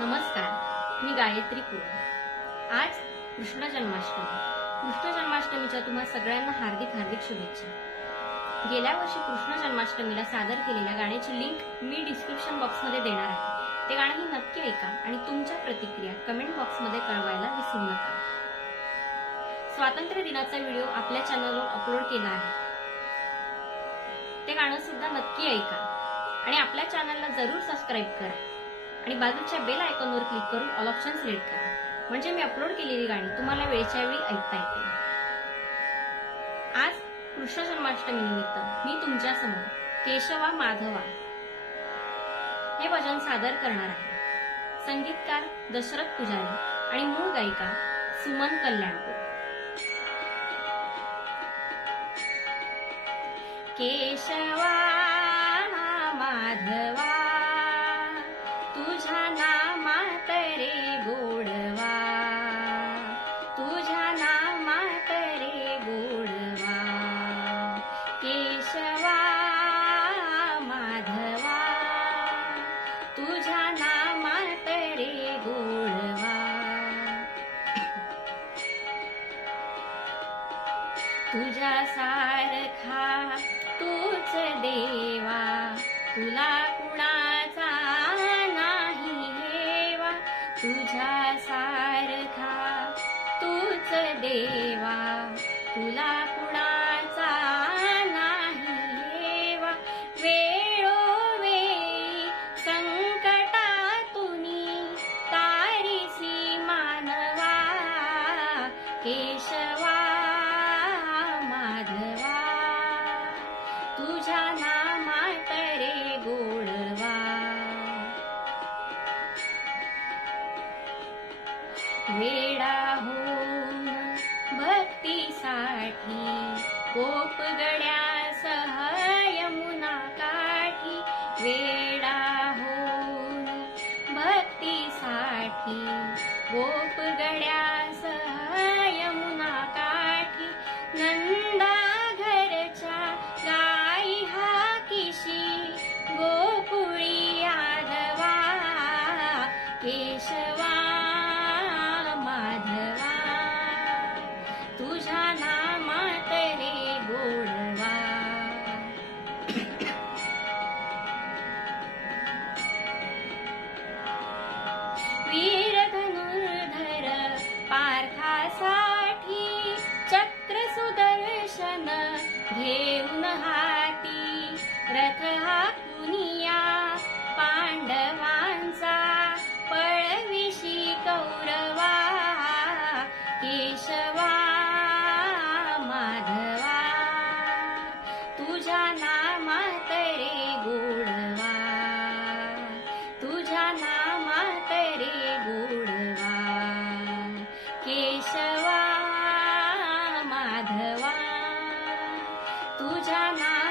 नमस्कार, मी गायत्री कुळ। आज कृष्ण जन्माष्टमी। कृष्ण जन्माष्टमीच्या तुम्हा सगळ्यांना हार्दिक हार्दिक शुभेच्छा। गेल्या वर्षी कृष्ण जन्माष्टमीला सादर केलेल्या गाण्याची लिंक मी डिस्क्रिप्शन बॉक्समध्ये देणार आहे। ते गाणंही नक्की ऐका आणि तुमच्या प्रतिक्रिया कमेंट बॉक्समध्ये कळवायला विसरू नका। स्वातंत्र्य दिनाचा व्हिडिओ आपल्या चॅनलवर अपलोड केला आहे, ते गाणं सुद्धा नक्की ऐका आणि आपल्या चॅनलला जरूर सबस्क्राईब करा आणि बाजूच्या बेल आयकॉनवर क्लिक करून ऑल ऑप्शन सिलेक्ट करा, म्हणजे मी अपलोड केलेली गाणी तुम्हाला वेळच्या वेळी ऐकता येतील। आज कृष्ण जन्माष्टमी निमित्त मी तुमच्या समोर केशवा माधवा हे भजन सादर करणार आहे। संगीतकार दशरथ पुजारी आणि मूळ गायिका सुमन कल्याणपूर। केशवा माधवा तुझ्या नामात रे गोडवा, तुझ्या नामात रे गोडवा। केशवा माधवा तुझ्या नामात रे गोडवा। तुझ्या सारखा तूच देवा, तुला कुणाचा नाही हेवा। तुझ्या सारखा तूच देवा, तुला कुणाचा नाही हेवा। वेळोवेळी संकटातुनी तारीसी मानवा। केशवा माधवा तुझ्या नामात रे गोडवा। वेडा होऊन भक्तीसाठी गोपगड्यासह यमुना काठी। वेडा होऊन भक्तीसाठी गोपगड्यासह यमुना काठी। नंदा घरच्या गाई हाकिशी गोकुळी यादवा। केशवा माधवा तुझ्या नामात रे गोडवा। वीर धनुर्धर पार्थासाठी चक्र सुदर्शन घेऊन हाती। रथ हाकुनिया पांडवांचा पळविशी कौरवा। केशवा माधवा तुझ्या नामात रे गोडवा, तुझ्या नामात रे गोडवा। केशवा माधवा तुझ्या नामात